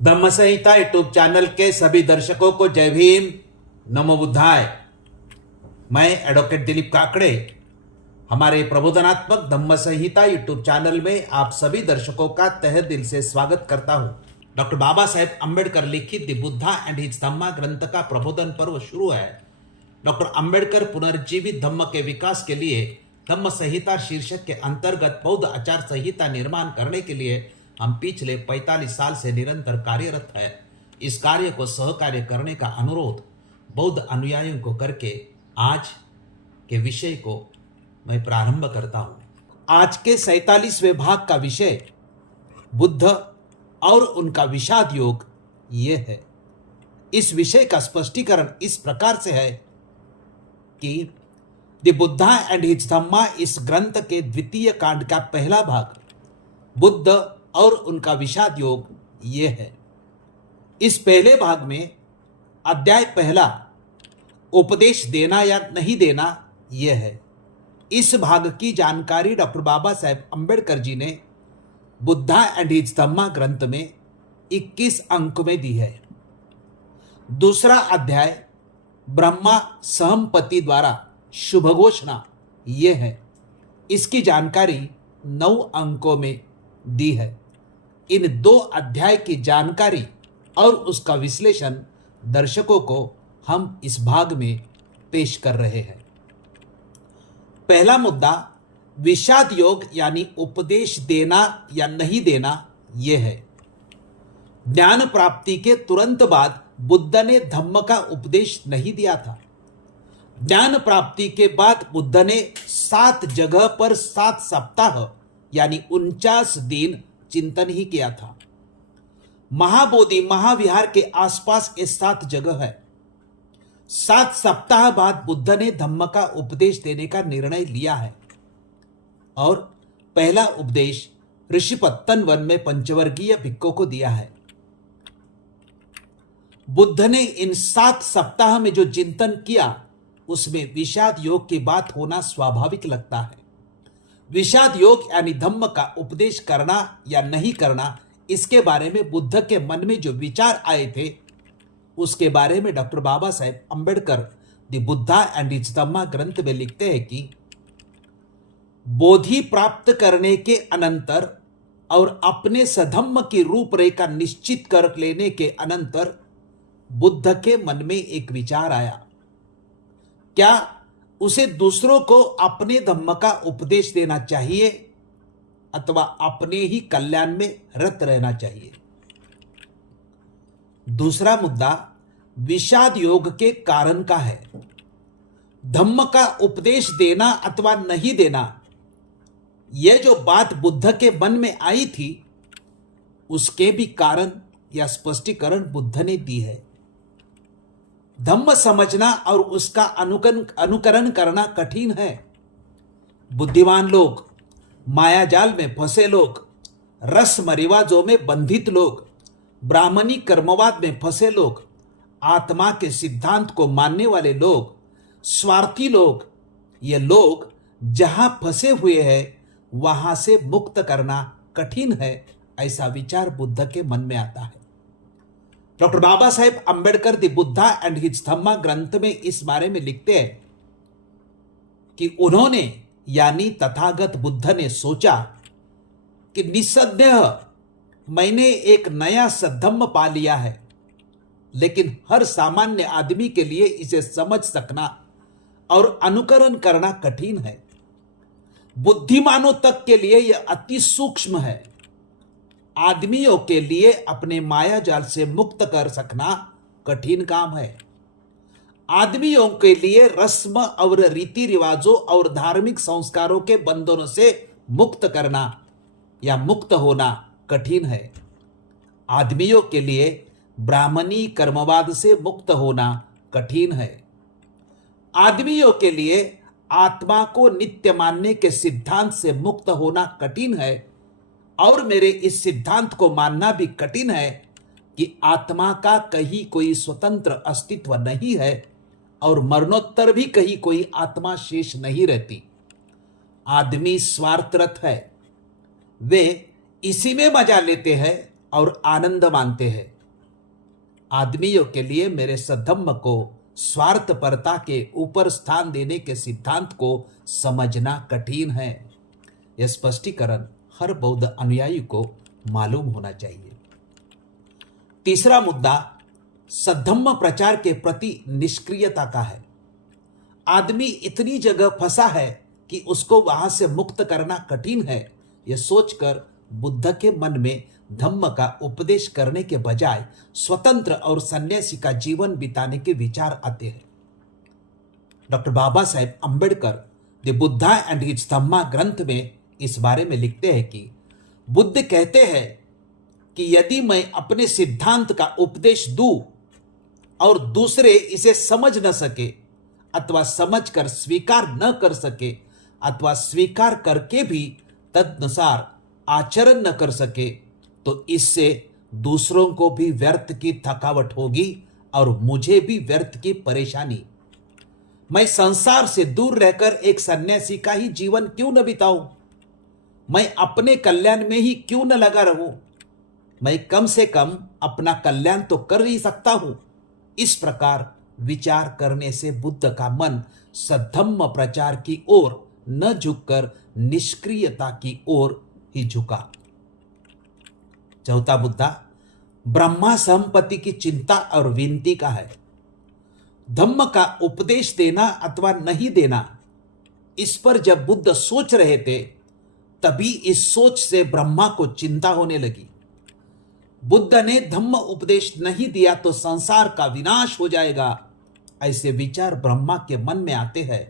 धम्म संहिता YouTube channel के सभी दर्शकों को जय भीम, नमो बुद्धाय। मैं एडवोकेट दिलीप काकड़े हमारे प्रबोधनात्मक धम्म संहिता यूट्यूब चैनल में आप सभी दर्शकों का तहे दिल से स्वागत करता हूं। डॉक्टर बाबा साहेब अम्बेडकर लिखित the Buddha and his Dhamma ग्रंथ का प्रबोधन पर्व शुरू है। डॉक्टर अम्बेडकर पुनर्जीवित धम्म के विकास के लिए धम्म संहिता शीर्षक के अंतर्गत बौद्ध आचार संहिता निर्माण करने के लिए हम पिछले 45 साल से निरंतर कार्यरत है। इस कार्य को सहकार्य करने का अनुरोध बौद्ध अनुयायियों को करके आज के विषय को मैं प्रारंभ करता हूं। आज के 47वें भाग का विषय बुद्ध और उनका विषाद योग ये है। इस विषय का स्पष्टीकरण इस प्रकार से है कि द बुद्धा एंड हिज धम्मा इस ग्रंथ के द्वितीय कांड का पहला भाग बुद्ध और उनका विषाद योग ये है। इस पहले भाग में अध्याय पहला उपदेश देना या नहीं देना यह है। इस भाग की जानकारी डॉक्टर बाबा साहेब अम्बेडकर जी ने बुद्धा एंड हिज धम्मा ग्रंथ में 21 अंक में दी है। दूसरा अध्याय ब्रह्मा सहमपति द्वारा शुभ घोषणा यह है। इसकी जानकारी 9 अंकों में दी है। इन 2 अध्याय की जानकारी और उसका विश्लेषण दर्शकों को हम इस भाग में पेश कर रहे हैं। पहला मुद्दा विषाद योग यानी उपदेश देना या नहीं देना यह है। ज्ञान प्राप्ति के तुरंत बाद बुद्ध ने धम्म का उपदेश नहीं दिया था। ज्ञान प्राप्ति के बाद बुद्ध ने 7 जगह पर 7 सप्ताह यानी 49 दिन चिंतन ही किया था। महाबोधि महाविहार के आसपास ये 7 जगह है। 7 सप्ताह बाद बुद्ध ने धम्म का उपदेश देने का निर्णय लिया है और पहला उपदेश ऋषिपत्तन वन में पंचवर्गीय भिक्षुओं को दिया है। बुद्ध ने इन 7 सप्ताह में जो चिंतन किया उसमें विषाद योग की बात होना स्वाभाविक लगता है। विषाद योग यानी धम्म का उपदेश करना या नहीं करना, इसके बारे में बुद्ध के मन में जो विचार आए थे उसके बारे में doctor Baba Saheb Ambedkar the Buddha and his Dhamma ग्रंथ में लिखते हैं कि बोधि प्राप्त करने के अनंतर और अपने सधम्म की रूपरेखा निश्चित कर लेने के अनंतर बुद्ध के मन में एक विचार आया। क्या उसे दूसरों को अपने धम्म का उपदेश देना चाहिए अथवा अपने ही कल्याण में रत रहना चाहिए। दूसरा मुद्दा विषाद योग के कारण का है। धम्म का उपदेश देना अथवा नहीं देना, यह जो बात बुद्ध के मन में आई थी उसके भी कारण या स्पष्टीकरण बुद्ध ने दी है। धम्म समझना और उसका अनुकरण करना कठिन है। बुद्धिमान लोग, मायाजाल में फंसे लोग, रस्म रिवाजों में बंधित लोग, ब्राह्मणी कर्मवाद में फंसे लोग, आत्मा के सिद्धांत को मानने वाले लोग, स्वार्थी लोग, ये लोग जहां फंसे हुए हैं वहां से मुक्त करना कठिन है, ऐसा विचार बुद्ध के मन में आता है। Doctor Baba Saheb Ambedkar the Buddha and his Dhamma ग्रंथ में इस बारे में लिखते हैं कि उन्होंने यानी तथागत बुद्ध ने सोचा कि निस्संदेह मैंने एक नया सद्धम्म पा लिया है, लेकिन हर सामान्य आदमी के लिए इसे समझ सकना और अनुकरण करना कठिन है। बुद्धिमानों तक के लिए यह अति सूक्ष्म है। आदमियों के लिए अपने माया जाल से मुक्त कर सकना कठिन काम है। आदमियों के लिए रस्म और रीति रिवाजों और धार्मिक संस्कारों के बंधनों से मुक्त करना या मुक्त होना कठिन है। आदमियों के लिए ब्राह्मणी कर्मवाद से मुक्त होना कठिन है। आदमियों के लिए आत्मा को नित्य मानने के सिद्धांत से मुक्त होना कठिन है और मेरे इस सिद्धांत को मानना भी कठिन है कि आत्मा का कहीं कोई स्वतंत्र अस्तित्व नहीं है और मरणोत्तर भी कहीं कोई आत्मा शेष नहीं रहती। आदमी स्वार्थरत है। वे इसी में मजा लेते हैं और आनंद मानते हैं। आदमियों के लिए मेरे सद्धम्म को स्वार्थपरता के ऊपर स्थान देने के सिद्धांत को समझना कठिन है। यह स्पष्टीकरण हर बौद्ध अनुयायी को मालूम होना चाहिए। तीसरा मुद्दा सद्धम्म प्रचार के प्रति निष्क्रियता का है। आदमी इतनी जगह फंसा है कि उसको वहां से मुक्त करना कठिन है। यह सोचकर बुद्ध के मन में धम्म का उपदेश करने के बजाय स्वतंत्र और सन्यासी का जीवन बिताने के विचार आते हैं। Doctor Baba Saheb Ambedkar the Buddha and his Dhamma ग्रंथ में इस बारे में लिखते हैं कि बुद्ध कहते हैं कि यदि मैं अपने सिद्धांत का उपदेश दूं और दूसरे इसे समझ न सके अथवा समझकर स्वीकार न कर सके अथवा स्वीकार करके भी तदनुसार आचरण न कर सके तो इससे दूसरों को भी व्यर्थ की थकावट होगी और मुझे भी व्यर्थ की परेशानी। मैं संसार से दूर रहकर एक सन्यासी का ही जीवन क्यों न बिताऊं? मैं अपने कल्याण में ही क्यों न लगा रहूं? मैं कम से कम अपना कल्याण तो कर ही सकता हूं। इस प्रकार विचार करने से बुद्ध का मन सद्धम्म प्रचार की ओर न झुककर निष्क्रियता की ओर ही झुका। चौथा मुद्दा ब्रह्मा संपत्ति की चिंता और विनती का है। धम्म का उपदेश देना अथवा नहीं देना, इस पर जब बुद्ध सोच रहे थे तभी इस सोच से ब्रह्मा को चिंता होने लगी। बुद्ध ने धम्म उपदेश नहीं दिया तो संसार का विनाश हो जाएगा, ऐसे विचार ब्रह्मा के मन में आते हैं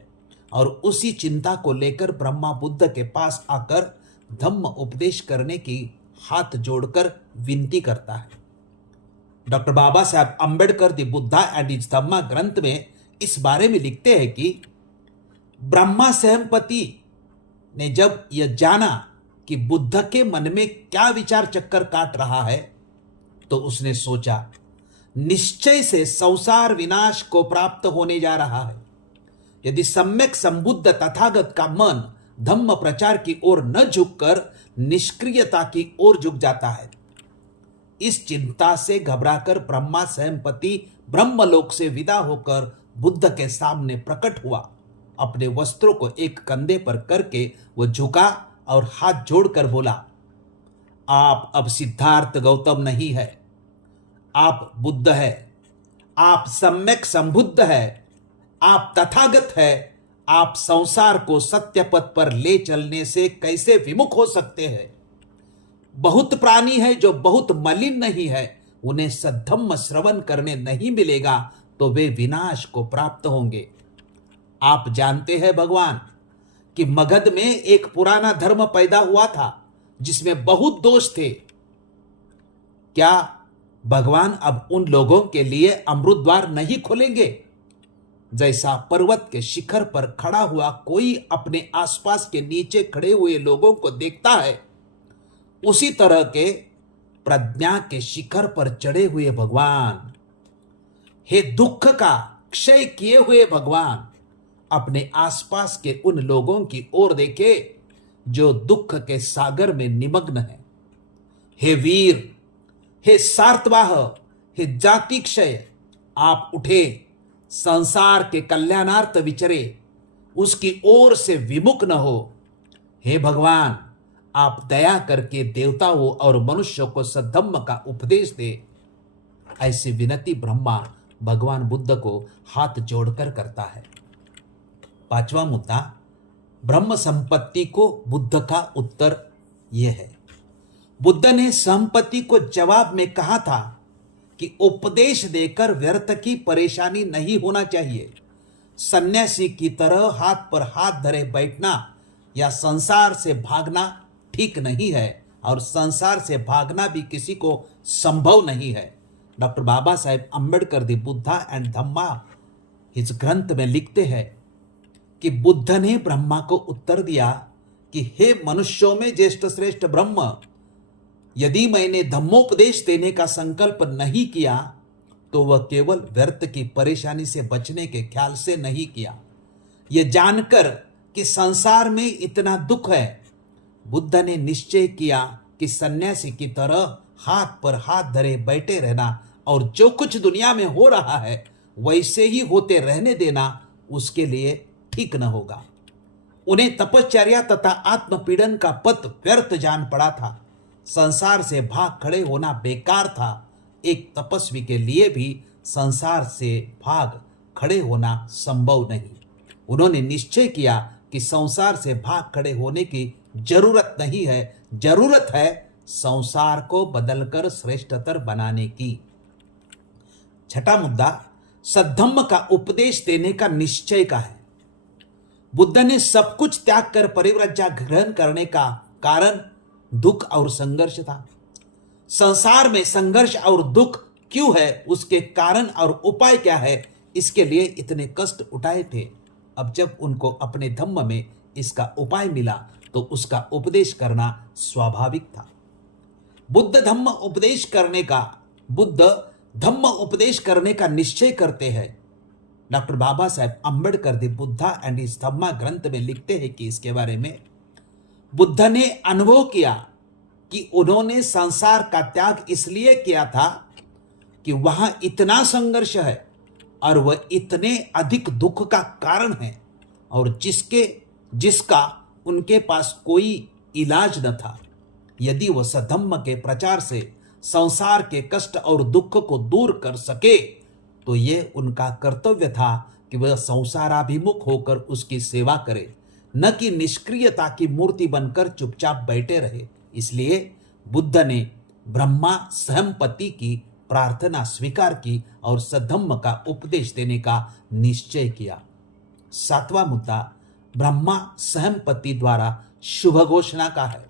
और उसी चिंता को लेकर ब्रह्मा बुद्ध के पास आकर धम्म उपदेश करने की हाथ जोड़कर विनती करता है। Doctor Baba Sahab Ambedkar the Buddha and his Dhamma ग्रंथ में इस बारे में लिखते हैं कि ब्रह्मा सहमपति ने जब यह जाना कि बुद्ध के मन में क्या विचार चक्कर काट रहा है तो उसने सोचा निश्चय से संसार विनाश को प्राप्त होने जा रहा है। यदि सम्यक संबुद्ध तथागत का मन धम्म प्रचार की ओर न झुककर निष्क्रियता की ओर झुक जाता है। इस चिंता से घबराकर ब्रह्मा सहमपति ब्रह्मलोक से विदा होकर बुद्ध के सामने प्रकट हुआ। अपने वस्त्रों को एक कंधे पर करके वो झुका और हाथ जोड़कर बोला, आप अब सिद्धार्थ गौतम नहीं है, आप बुद्ध है, आप सम्यक संबुद्ध है, आप तथागत है। आप संसार को सत्य पथ पर ले चलने से कैसे विमुख हो सकते हैं? बहुत प्राणी है जो बहुत मलिन नहीं है, उन्हें सद्धम्म श्रवण करने नहीं मिलेगा तो वे विनाश को प्राप्त होंगे। आप जानते हैं भगवान कि मगध में एक पुराना धर्म पैदा हुआ था जिसमें बहुत दोष थे। क्या भगवान अब उन लोगों के लिए अमृत द्वार नहीं खोलेंगे? जैसा पर्वत के शिखर पर खड़ा हुआ कोई अपने आसपास के नीचे खड़े हुए लोगों को देखता है, उसी तरह के प्रज्ञा के शिखर पर चढ़े हुए भगवान, हे दुख का क्षय किए हुए भगवान, अपने आसपास के उन लोगों की ओर देखे जो दुख के सागर में निमग्न है। हे वीर, हे सार्तवाह, हे जाति क्षय, आप उठे, संसार के कल्याणार्थ विचरे, उसकी ओर से विमुख न हो। हे भगवान, आप दया करके देवताओं और मनुष्यों को सद्धम्म का उपदेश दे। ऐसी विनती ब्रह्मा भगवान बुद्ध को हाथ जोड़कर करता है। पांचवा मुद्दा ब्रह्म संपत्ति को बुद्ध का उत्तर यह है। बुद्ध ने संपत्ति को जवाब में कहा था कि उपदेश देकर व्यर्थ की परेशानी नहीं होना चाहिए। सन्यासी की तरह हाथ पर हाथ धरे बैठना या संसार से भागना ठीक नहीं है और संसार से भागना भी किसी को संभव नहीं है। Doctor Baba Saheb Ambedkar the Buddha and Dhamma इस ग्रंथ में लिखते हैं कि बुद्ध ने ब्रह्मा को उत्तर दिया कि हे मनुष्यों में ज्येष्ठ श्रेष्ठ ब्रह्म, यदि मैंने धम्मोपदेश देने का संकल्प नहीं किया तो वह केवल व्यर्थ की परेशानी से बचने के ख्याल से नहीं किया। यह जानकर कि संसार में इतना दुख है, बुद्ध ने निश्चय किया कि सन्यासी की तरह हाथ पर हाथ धरे बैठे रहना और जो कुछ दुनिया में हो रहा है वैसे ही होते रहने देना उसके लिए ठीक न होगा। उन्हें तपश्चर्या तथा आत्मपीड़न का पथ व्यर्थ जान पड़ा था। संसार से भाग खड़े होना बेकार था। एक तपस्वी के लिए भी संसार से भाग खड़े होना संभव नहीं। उन्होंने निश्चय किया कि संसार से भाग खड़े होने की जरूरत नहीं है, जरूरत है संसार को बदलकर श्रेष्ठतर बनाने की। छठा मुद्दा सद्धम्म का उपदेश देने का निश्चय का है। बुद्ध ने सब कुछ त्याग कर परिव्रज्या ग्रहण करने का कारण दुख और संघर्ष था। संसार में संघर्ष और दुख क्यों है, उसके कारण और उपाय क्या है, इसके लिए इतने कष्ट उठाए थे। अब जब उनको अपने धम्म में इसका उपाय मिला तो उसका उपदेश करना स्वाभाविक था। बुद्ध धम्म उपदेश करने का निश्चय करते हैं। Doctor Baba Saheb Ambedkar the Buddha and his Dhamma ग्रंथ में लिखते हैं कि इसके बारे में बुद्ध ने अनुभव किया कि उन्होंने संसार का त्याग इसलिए किया था कि वहां इतना संघर्ष है और वह इतने अधिक दुख का कारण है और जिसका उनके पास कोई इलाज न था। यदि वह सधम्म के प्रचार से संसार के कष्ट और दुख को दूर कर सके तो यह उनका कर्तव्य था कि वह संसाराभिमुख होकर उसकी सेवा करे, न कि निष्क्रियता की मूर्ति बनकर चुपचाप बैठे रहे। इसलिए बुद्ध ने ब्रह्मा सहमपति की प्रार्थना स्वीकार की और सद्धम्म का उपदेश देने का निश्चय किया। सातवां मुद्दा ब्रह्मा सहमपति द्वारा शुभ घोषणा का है।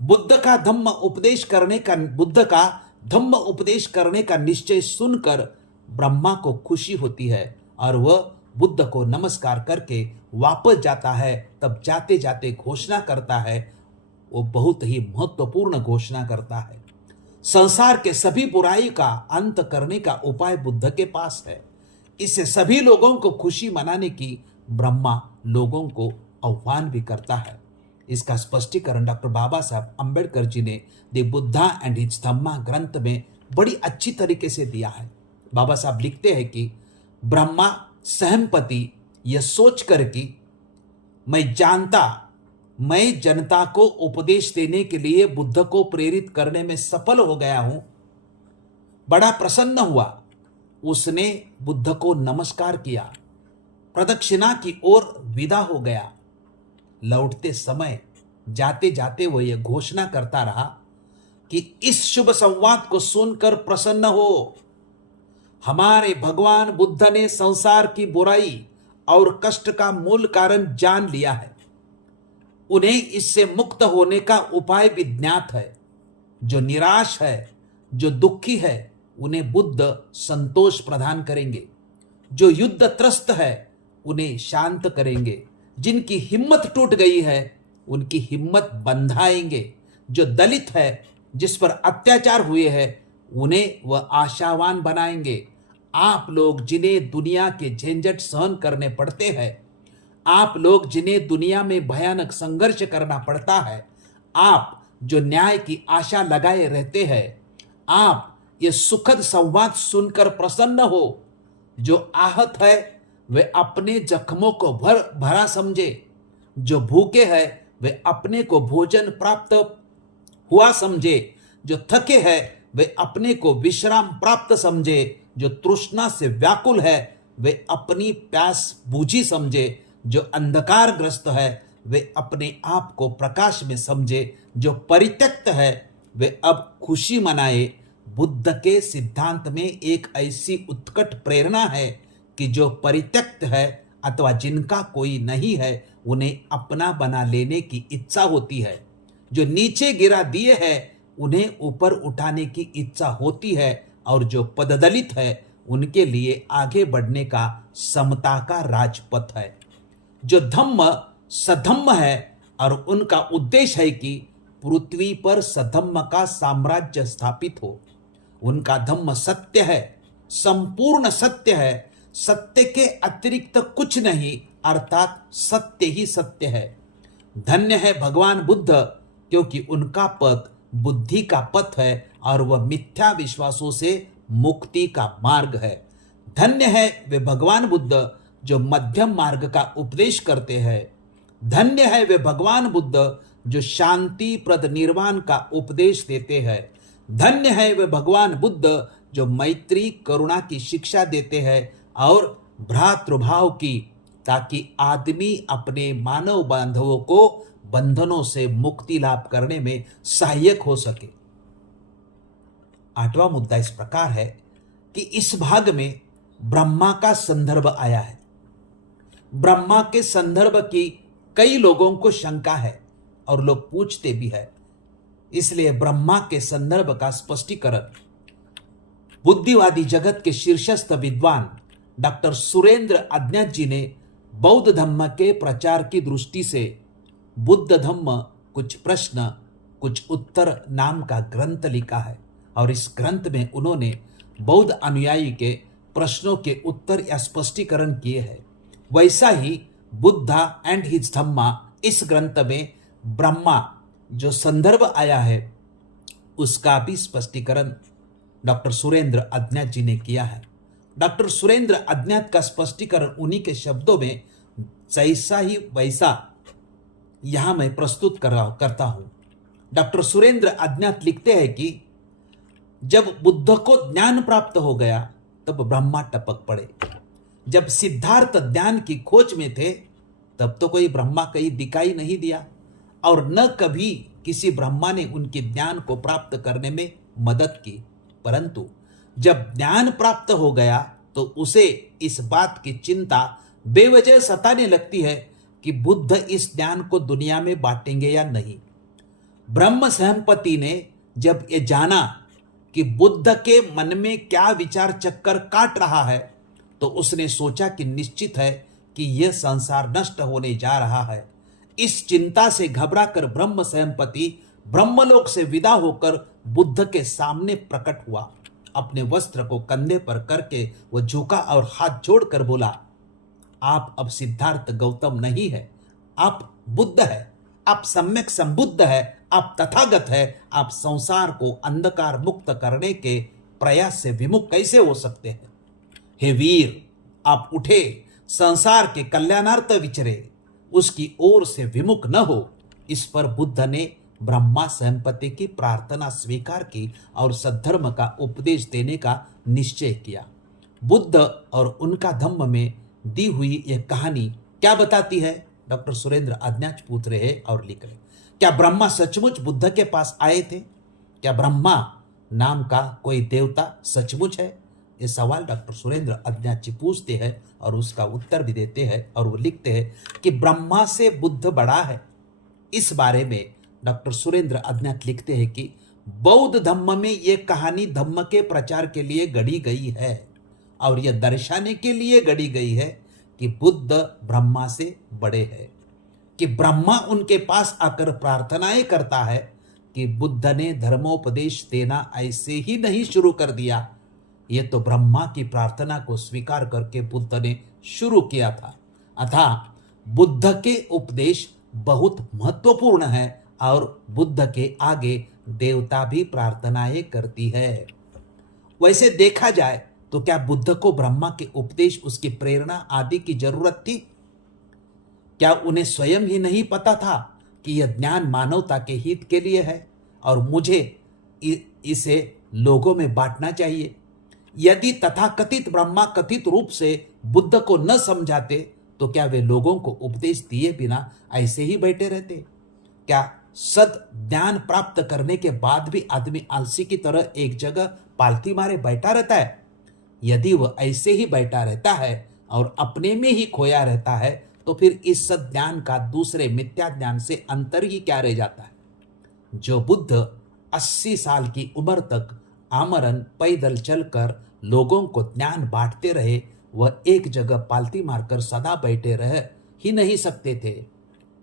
बुद्ध का धम्म उपदेश करने का निश्चय सुनकर ब्रह्मा को खुशी होती है और वह बुद्ध को नमस्कार करके वापस जाता है। तब जाते जाते घोषणा करता है, वो बहुत ही महत्वपूर्ण घोषणा करता है, संसार के सभी बुराई का अंत करने का उपाय बुद्ध के पास है। इससे सभी लोगों को खुशी मनाने की ब्रह्मा लोगों को आह्वान भी करता है। इसका स्पष्टीकरण डॉक्टर बाबा साहब अंबेडकर जी ने the Buddha and his Dhamma ग्रंथ में बड़ी अच्छी तरीके से दिया है। बाबा साहब लिखते हैं कि ब्रह्मा सहमपति यह सोचकर कि मैं जनता को उपदेश देने के लिए बुद्ध को प्रेरित करने में सफल हो गया हूं, बड़ा प्रसन्न हुआ। उसने बुद्ध को नमस्कार किया, प्रदक्षिणा की ओर विदा हो गया। लौटते समय जाते जाते वह यह घोषणा करता रहा कि इस शुभ संवाद को सुनकर प्रसन्न हो। हमारे भगवान बुद्ध ने संसार की बुराई और कष्ट का मूल कारण जान लिया है। उन्हें इससे मुक्त होने का उपाय भी ज्ञात है। जो निराश है, जो दुखी है, उन्हें बुद्ध संतोष प्रदान करेंगे। जो युद्ध त्रस्त है उन्हें शांत करेंगे। जिनकी हिम्मत टूट गई है उनकी हिम्मत बंधाएंगे। जो दलित है, जिस पर अत्याचार हुए हैं, उन्हें वह आशावान बनाएंगे। आप लोग जिन्हें दुनिया के झंझट सहन करने पड़ते हैं, आप लोग जिन्हें दुनिया में भयानक संघर्ष करना पड़ता है, आप जो न्याय की आशा लगाए रहते हैं, आप ये सुखद संवाद सुनकर प्रसन्न हो। जो आहत है वे अपने जख्मों को भरा समझे। जो भूखे हैं वे अपने को भोजन प्राप्त हुआ समझे। जो थके हैं वे अपने को विश्राम प्राप्त समझे। जो तृष्णा से व्याकुल है वे अपनी प्यास बूझी समझे। जो अंधकारग्रस्त है वे अपने आप को प्रकाश में समझे। जो परित्यक्त है वे अब खुशी मनाए। बुद्ध के सिद्धांत में एक ऐसी उत्कट प्रेरणा है कि जो परित्यक्त है अथवा जिनका कोई नहीं है उन्हें अपना बना लेने की इच्छा होती है। जो नीचे गिरा दिए हैं उन्हें ऊपर उठाने की इच्छा होती है और जो पददलित है उनके लिए आगे बढ़ने का समता का राजपथ है। जो धम्म सधम्म है और उनका उद्देश्य है कि पृथ्वी पर सधम्म का साम्राज्य स्थापित हो। उनका धम्म सत्य है, संपूर्ण सत्य है, सत्य के अतिरिक्त कुछ नहीं, अर्थात सत्य ही सत्य है। धन्य है भगवान बुद्ध, क्योंकि उनका पथ बुद्धि का पथ है और वह मिथ्या विश्वासों से मुक्ति का मार्ग है। धन्य है वे भगवान बुद्ध जो मध्यम मार्ग का उपदेश करते हैं। धन्य है वे भगवान बुद्ध जो शांति प्रद निर्वाण का उपदेश देते हैं। धन्य है वे भगवान बुद्ध जो मैत्री करुणा की शिक्षा देते हैं और भ्रातृभाव की, ताकि आदमी अपने मानव बांधवों को बंधनों से मुक्ति लाभ करने में सहायक हो सके। 8वां मुद्दा इस प्रकार है कि इस भाग में ब्रह्मा का संदर्भ आया है। ब्रह्मा के संदर्भ की कई लोगों को शंका है और लोग पूछते भी है, इसलिए ब्रह्मा के संदर्भ का स्पष्टीकरण बुद्धिवादी जगत के शीर्षस्थ विद्वान डॉक्टर सुरेंद्र अज्ञात जी ने बौद्ध धम्म के प्रचार की दृष्टि से बुद्ध धम्म कुछ प्रश्न कुछ उत्तर नाम का ग्रंथ लिखा है और इस ग्रंथ में उन्होंने बौद्ध अनुयायी के प्रश्नों के उत्तर या स्पष्टीकरण किए हैं। वैसा ही बुद्धा एंड हिज धम्मा इस ग्रंथ में ब्रह्मा जो संदर्भ आया है उसका भी स्पष्टीकरण डॉक्टर सुरेंद्र अज्ञात जी ने किया है। डॉक्टर सुरेंद्र अज्ञात का स्पष्टीकरण उन्हीं के शब्दों में जैसा ही वैसा यहां मैं प्रस्तुत करता हूं। डॉक्टर सुरेंद्र अज्ञात लिखते हैं कि जब बुद्ध को ज्ञान प्राप्त हो गया तब ब्रह्मा टपक पड़े। जब सिद्धार्थ ज्ञान की खोज में थे तब तो कोई ब्रह्मा कहीं दिखाई नहीं दिया और न कभी किसी ब्रह्मा ने उनके ज्ञान को प्राप्त करने में मदद की। परंतु जब ज्ञान प्राप्त हो गया तो उसे इस बात की चिंता बेवजह सताने लगती है कि बुद्ध इस ज्ञान को दुनिया में बांटेंगे या नहीं। ब्रह्म सहमपति ने जब ये जाना कि बुद्ध के मन में क्या विचार चक्कर काट रहा है तो उसने सोचा कि निश्चित है कि यह संसार नष्ट होने जा रहा है। इस चिंता से घबराकर ब्रह्म सहमपति ब्रह्मलोक से विदा होकर बुद्ध के सामने प्रकट हुआ। अपने वस्त्र को कंधे पर करके वह झुका और हाथ जोड़कर बोला, आप अब सिद्धार्थ गौतम नहीं है, आप बुद्ध है, आप सम्यक संबुद्ध है, आप तथागत है। आप संसार को अंधकार मुक्त करने के प्रयास से विमुख कैसे हो सकते हैं? हे वीर, आप उठे, संसार के कल्याणार्थ विचरे, उसकी ओर से विमुख न हो। इस पर बुद्ध ने ब्रह्मा सहमपति की प्रार्थना स्वीकार की और सद्धर्म का उपदेश देने का निश्चय किया। बुद्ध और उनका धम्म में दी हुई यह कहानी क्या बताती है? डॉक्टर सुरेंद्र अज्ञात पूछ रहे हैं और लिख रहे, क्या ब्रह्मा सचमुच बुद्ध के पास आए थे? क्या ब्रह्मा नाम का कोई देवता सचमुच है? ये सवाल डॉक्टर सुरेंद्र अज्ञात जी पूछते हैं और उसका उत्तर भी देते हैं और वो लिखते हैं कि ब्रह्मा से बुद्ध बड़ा है। इस बारे में डॉक्टर सुरेंद्र अज्ञात लिखते हैं कि बौद्ध धम्म में यह कहानी धम्म के प्रचार के लिए गढ़ी गई है और यह दर्शाने के लिए गढ़ी गई है कि बुद्ध ब्रह्मा से बड़े हैं, कि ब्रह्मा उनके पास आकर प्रार्थनाएं करता है कि बुद्ध ने धर्मोपदेश देना ऐसे ही नहीं शुरू कर दिया, ये तो ब्रह्मा की प्रार्थना को स्वीकार करके बुद्ध ने शुरू किया था। अतः बुद्ध के उपदेश बहुत महत्वपूर्ण है और बुद्ध के आगे देवता भी प्रार्थनाएं करती है। वैसे देखा जाए तो क्या बुद्ध को ब्रह्मा के उपदेश, उसकी प्रेरणा आदि की जरूरत थी? क्या उन्हें स्वयं ही नहीं पता था कि यह ज्ञान मानवता के हित के लिए है और मुझे इसे लोगों में बांटना चाहिए? यदि तथाकथित ब्रह्मा कथित रूप से बुद्ध को न समझाते तो क्या वे लोगों को उपदेश दिए बिना ऐसे ही बैठे रहते? क्या सद ज्ञान प्राप्त करने के बाद भी आदमी आलसी की तरह एक जगह पालती मारे बैठा रहता है? यदि वह ऐसे ही बैठा रहता है और अपने में ही खोया रहता है तो फिर इस सद ज्ञान का दूसरे मिथ्या ज्ञान से अंतर ही क्या रह जाता है? जो बुद्ध 80 साल की उम्र तक आमरण पैदल चलकर लोगों को ज्ञान बांटते रहे, वह एक जगह पालती मारकर सदा बैठे रह ही नहीं सकते थे।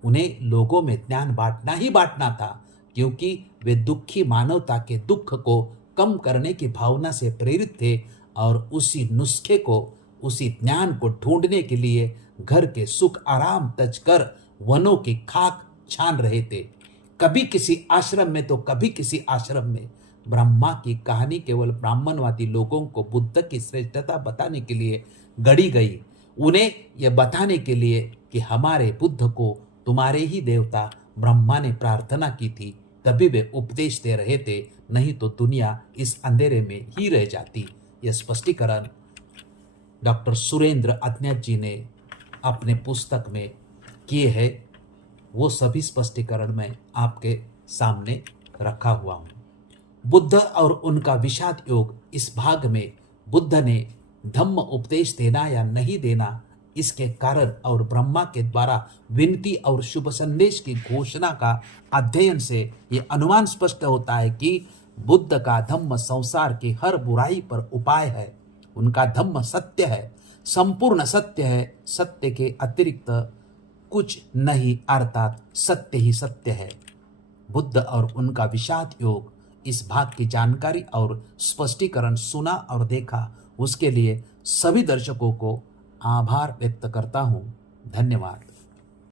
उन्हें लोगों में ज्ञान बांटना ही बांटना था, क्योंकि वे दुखी मानवता के दुख को कम करने की भावना से प्रेरित थे और उसी नुस्खे को, उसी ज्ञान को ढूंढने के लिए घर के सुख आराम तज कर वनों की खाक छान रहे थे। कभी किसी आश्रम में तो कभी किसी आश्रम में, ब्रह्मा की कहानी केवल ब्राह्मणवादी लोगों को बुद्ध की श्रेष्ठता बताने के लिए गढ़ी गई, उन्हें यह बताने के लिए कि हमारे बुद्ध को तुम्हारे ही देवता ब्रह्मा ने प्रार्थना की थी, तभी वे उपदेश दे रहे थे, नहीं तो दुनिया इस अंधेरे में ही रह जाती। यह स्पष्टीकरण डॉक्टर सुरेंद्र अज्ञात जी ने अपने पुस्तक में किए हैं। वो सभी स्पष्टीकरण मैं आपके सामने रखा हुआ हूँ। बुद्ध और उनका विषाद योग, इस भाग में बुद्ध ने धम्म उपदेश देना या नहीं देना, इसके कारण और ब्रह्मा के द्वारा विनती और शुभ संदेश की घोषणा का अध्ययन से ये अनुमान स्पष्ट होता है कि बुद्ध का धम्म संसार की हर बुराई पर उपाय है। उनका धम्म सत्य है, संपूर्ण सत्य है, सत्य के अतिरिक्त कुछ नहीं, अर्थात सत्य ही सत्य है। बुद्ध और उनका विषाद योग, इस भाग की जानकारी और स्पष्टीकरण सुना और देखा, उसके लिए सभी दर्शकों को आभार व्यक्त करता हूँ। धन्यवाद।